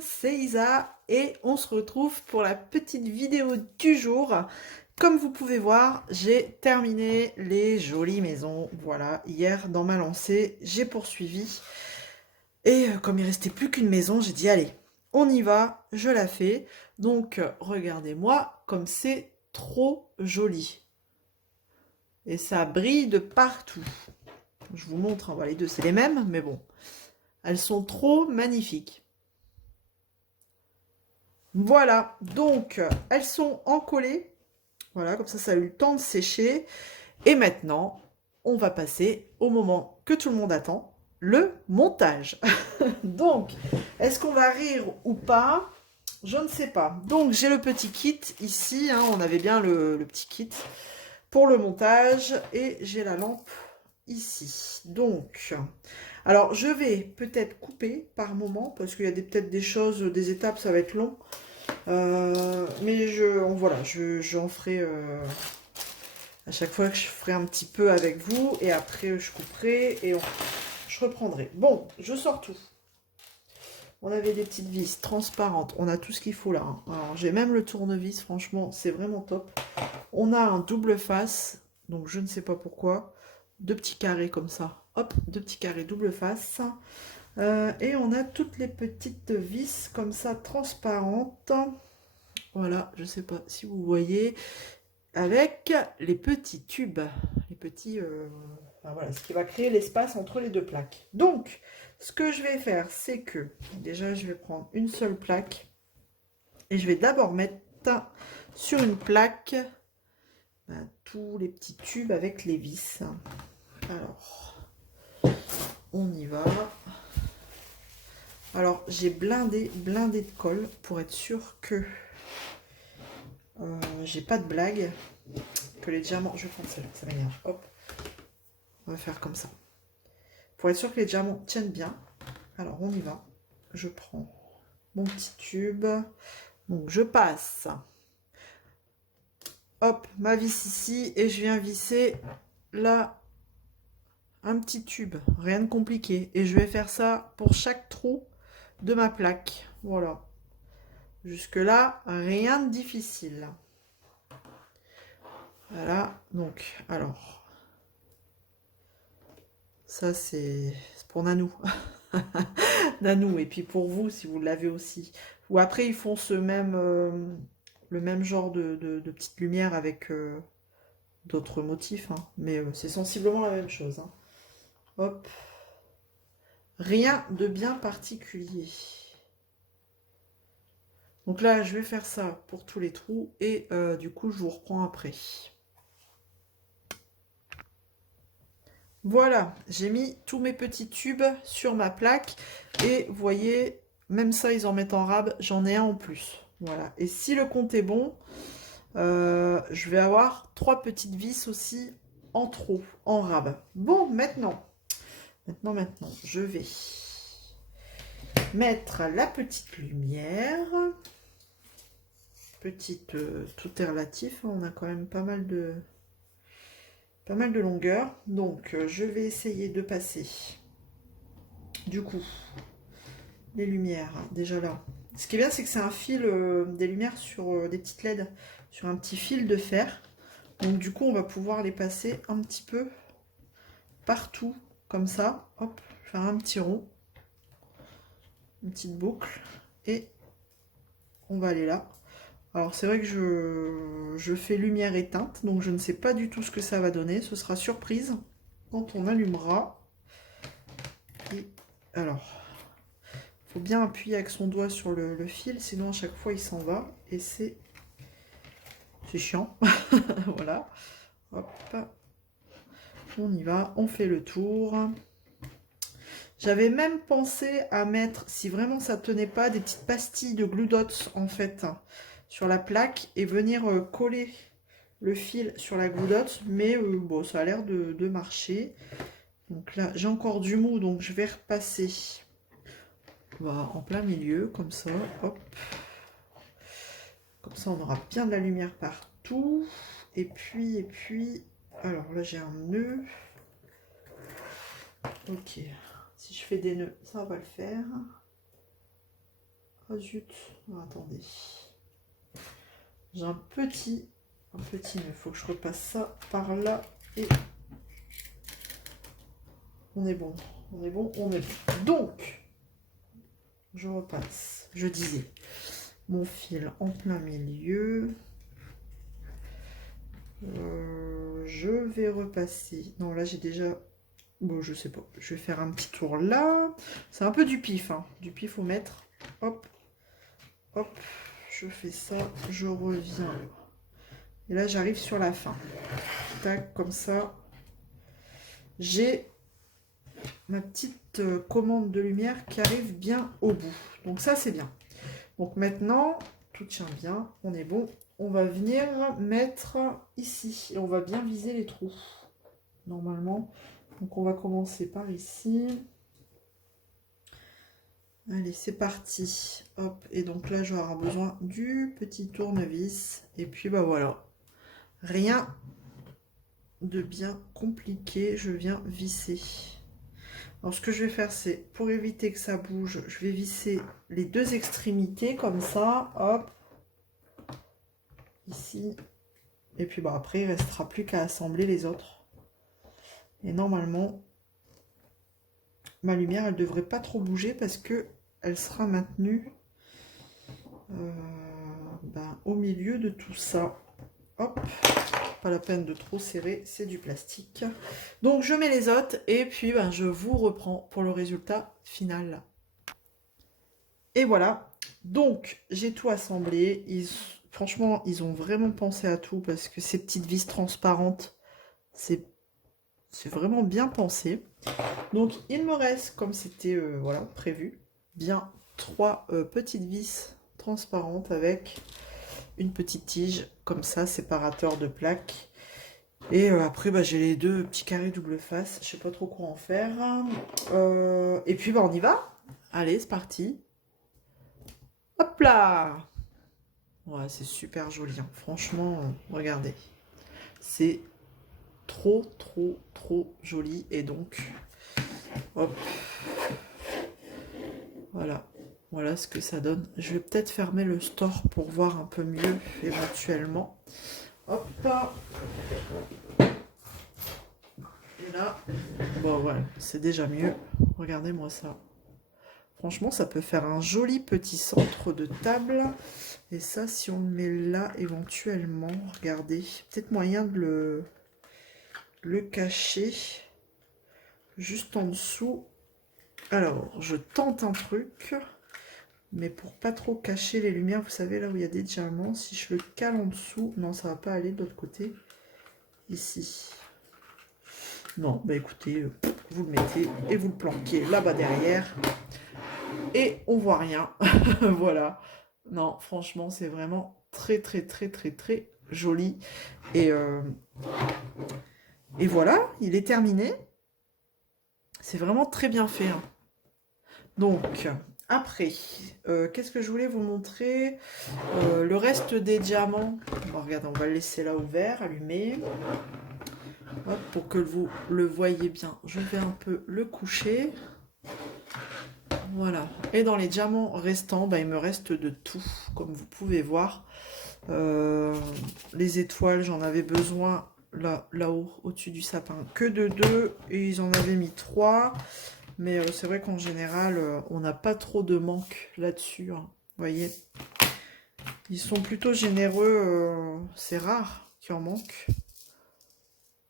c'est Isa et on se retrouve pour la petite vidéo du jour. Comme vous pouvez voir, j'ai terminé les jolies maisons. Voilà, hier dans ma lancée, j'ai poursuivi. Et comme il restait plus qu'une maison, j'ai dit allez, on y va, je la fais. Donc regardez-moi comme c'est trop joli. Et ça brille de partout. Je vous montre, hein, voilà, les deux c'est les mêmes, mais bon. Elles sont trop magnifiques. Voilà, donc elles sont encollées. Voilà, comme ça a eu le temps de sécher. Et maintenant, on va passer au moment que tout le monde attend, le montage. Donc, est-ce qu'on va rire ou pas? Je ne sais pas. Donc, j'ai le petit kit ici. Hein, on avait bien le petit kit pour le montage. Et j'ai la lampe ici. Donc, alors je vais peut-être couper par moment parce qu'il y a peut-être des choses, des étapes, ça va être long. Mais voilà, j'en ferai à chaque fois que je ferai un petit peu avec vous et après je couperai et je reprendrai. Bon, je sors tout. On avait des petites vis transparentes, on a tout ce qu'il faut là. Hein. Alors j'ai même le tournevis, franchement, c'est vraiment top. On a un double face, donc je ne sais pas pourquoi. Deux petits carrés comme ça. Hop, deux petits carrés double face. Et on a toutes les petites vis comme ça transparentes. Voilà, je ne sais pas si vous voyez, avec les petits tubes, les petits, enfin voilà, ce qui va créer l'espace entre les deux plaques. Donc, ce que je vais faire, c'est que, déjà, je vais prendre une seule plaque, et je vais d'abord mettre sur une plaque tous les petits tubes avec les vis. Alors, on y va. Alors, j'ai blindé de colle pour être sûr que j'ai pas de blague, que les diamants... Je vais prendre celle-là, ça m'énerve. Hop, on va faire comme ça. Pour être sûr que les diamants tiennent bien. Alors, on y va. Je prends mon petit tube. Donc, je passe. Hop, ma vis ici. Et je viens visser là un petit tube. Rien de compliqué. Et je vais faire ça pour chaque trou de ma plaque. Voilà. Jusque-là, rien de difficile. Voilà. Donc, alors... Ça, c'est pour Nanou. Nanou. Et puis pour vous, si vous l'avez aussi. Ou après, ils font le même genre de petite lumière avec d'autres motifs. Hein. Mais c'est sensiblement la même chose. Hein. Hop. Rien de bien particulier. Donc là, je vais faire ça pour tous les trous. Et du coup, je vous reprends après. Voilà, j'ai mis tous mes petits tubes sur ma plaque. Et vous voyez, même ça, ils en mettent en rab. J'en ai un en plus. Voilà. Et si le compte est bon, je vais avoir 3 petites vis aussi en trop, en rab. Bon, maintenant, je vais mettre la petite lumière. Petite, tout est relatif. On a quand même pas mal de longueur. Donc, je vais essayer de passer, du coup, les lumières, déjà là. Ce qui est bien, c'est que c'est un fil, des lumières sur des petites LED, sur un petit fil de fer. Donc, du coup, on va pouvoir les passer un petit peu partout, comme ça. Hop, faire un petit rond, une petite boucle, et on va aller là. Alors, c'est vrai que je fais lumière éteinte, donc je ne sais pas du tout ce que ça va donner. Ce sera surprise quand on allumera. Et alors... faut bien appuyer avec son doigt sur le fil, sinon à chaque fois il s'en va et c'est chiant. Voilà. Hop. On y va, on fait le tour. J'avais même pensé à mettre, si vraiment ça tenait pas, des petites pastilles de Glue Dots en fait sur la plaque et venir coller le fil sur la Glue Dot, mais bon, ça a l'air de marcher. Donc là, j'ai encore du mou, donc je vais repasser. Voilà, en plein milieu, comme ça, hop. Comme ça, on aura bien de la lumière partout. Et puis, alors là, j'ai un nœud. Ok, si je fais des nœuds, ça va le faire. Ah zut, ah, attendez. J'ai un petit, mais il faut que je repasse ça par là et on est bon, on est bon, on est bon. Donc, je repasse, je disais, mon fil en plein milieu. Je vais repasser. Non, là j'ai déjà... Bon, je sais pas. Je vais faire un petit tour là. C'est un peu du pif, hein. Du pif au mètre. Hop, hop. Je fais ça, je reviens. Et là, j'arrive sur la fin. Tac, comme ça. J'ai ma petite commande de lumière qui arrive bien au bout. Donc ça, c'est bien. Donc maintenant, tout tient bien. On est bon. On va venir mettre ici. Et on va bien viser les trous. Normalement. Donc on va commencer par ici. Allez, c'est parti. Hop, et donc là, je vais avoir besoin du petit tournevis. Et puis, bah voilà. Rien de bien compliqué. Je viens visser. Alors, ce que je vais faire, c'est, pour éviter que ça bouge, je vais visser les deux extrémités, comme ça. Hop. Ici. Et puis, bah après, il ne restera plus qu'à assembler les autres. Et normalement, ma lumière, elle ne devrait pas trop bouger parce que elle sera maintenue au milieu de tout ça. Hop, pas la peine de trop serrer, c'est du plastique. Donc je mets les autres et puis je vous reprends pour le résultat final. Et voilà, donc j'ai tout assemblé. Franchement, ils ont vraiment pensé à tout parce que ces petites vis transparentes, c'est vraiment bien pensé. Donc il me reste, comme c'était voilà, prévu, bien 3 petites vis transparentes avec une petite tige comme ça, séparateur de plaques. Et après j'ai les deux petits carrés double face, je sais pas trop quoi en faire. Et puis on y va. Allez, c'est parti. Hop là. Ouais, c'est super joli, hein. Franchement, regardez, c'est trop joli. Et donc hop, voilà ce que ça donne. Je vais peut-être fermer le store pour voir un peu mieux éventuellement. Hop. Et là, bon voilà, c'est déjà mieux. Regardez-moi ça. Franchement, ça peut faire un joli petit centre de table. Et ça, si on le met là éventuellement, regardez, peut-être moyen de le cacher juste en dessous. Alors, je tente un truc. Mais pour pas trop cacher les lumières, vous savez, là où il y a des diamants, si je le cale en dessous, non, ça va pas aller de l'autre côté. Ici. Non, bah écoutez, vous le mettez et vous le planquez là-bas derrière. Et on voit rien. Voilà. Non, franchement, c'est vraiment très joli. Et voilà, il est terminé. C'est vraiment très bien fait, hein. Donc... Après, qu'est-ce que je voulais vous montrer? Le reste des diamants. Bon, regardez, on va le laisser là ouvert, allumé. Hop, pour que vous le voyez bien, je vais un peu le coucher. Voilà. Et dans les diamants restants, il me reste de tout, comme vous pouvez voir. Les étoiles, j'en avais besoin là-haut, au-dessus du sapin, que de 2. Et ils en avaient mis 3. Mais c'est vrai qu'en général, on n'a pas trop de manque là-dessus, hein. Vous voyez, ils sont plutôt généreux. C'est rare qu'il en manque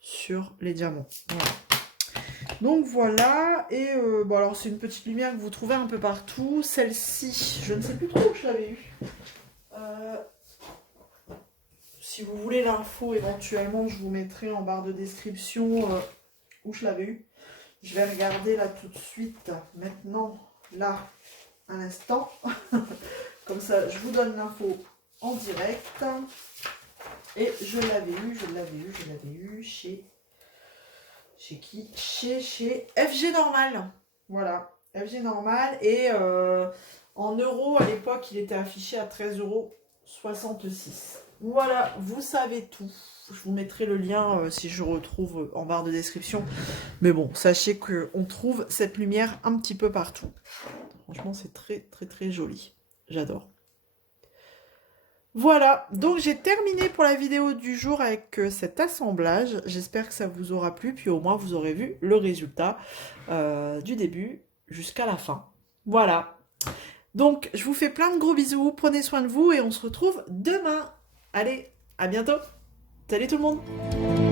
sur les diamants. Voilà. Donc voilà. Et bon, alors c'est une petite lumière que vous trouvez un peu partout. Celle-ci, je ne sais plus trop où je l'avais eue. Si vous voulez l'info, éventuellement, je vous mettrai en barre de description où je l'avais eue. Je vais regarder là tout de suite, maintenant, là, à l'instant. Comme ça, je vous donne l'info en direct. Et je l'avais eu chez qui? Chez FG Normal. Voilà, FG Normal. Et en euros, à l'époque, il était affiché à 13,66 €. Voilà, vous savez tout. Je vous mettrai le lien si je retrouve en barre de description. Mais bon, sachez qu'on trouve cette lumière un petit peu partout. Franchement, c'est très joli. J'adore. Voilà, donc j'ai terminé pour la vidéo du jour avec cet assemblage. J'espère que ça vous aura plu, puis au moins vous aurez vu le résultat du début jusqu'à la fin. Voilà. Donc, je vous fais plein de gros bisous, prenez soin de vous et on se retrouve demain. Allez, à bientôt. Salut tout le monde.